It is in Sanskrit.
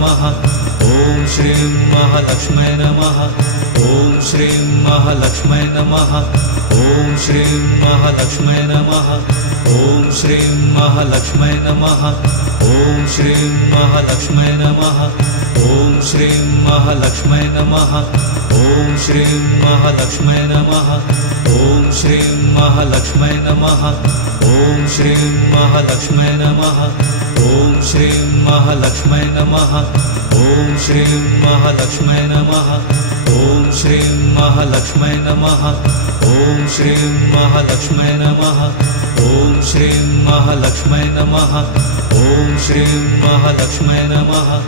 नमः ॐ श्रीं महालक्ष्म्यै नमः ॐ श्रीं महालक्ष्म्यै नमः ॐ श्रीं महालक्ष्म्यै नमः ॐ श्रीं महालक्ष्म्यै नमः ॐ श्रीं महालक्ष्म्यै नमः ॐ श्रीं महालक्ष्म्यै नमः ॐ श्रीं महालक्ष्म्यै नमः ॐ श्रीं महालक्ष्म्यै नमः ॐ श्रीं महालक्ष्म्यै नमः ॐ श्रीं महालक्ष्म्यै नमः ॐ श्रीं महालक्ष्म्यै नमः ॐ श्रीं महालक्ष्म्यै नमः ॐ श्रीं महालक्ष्म्यै नमः ॐ श्रीं महालक्ष्म्यै नमः ॐ श्रीं महालक्ष्म्यै नमः।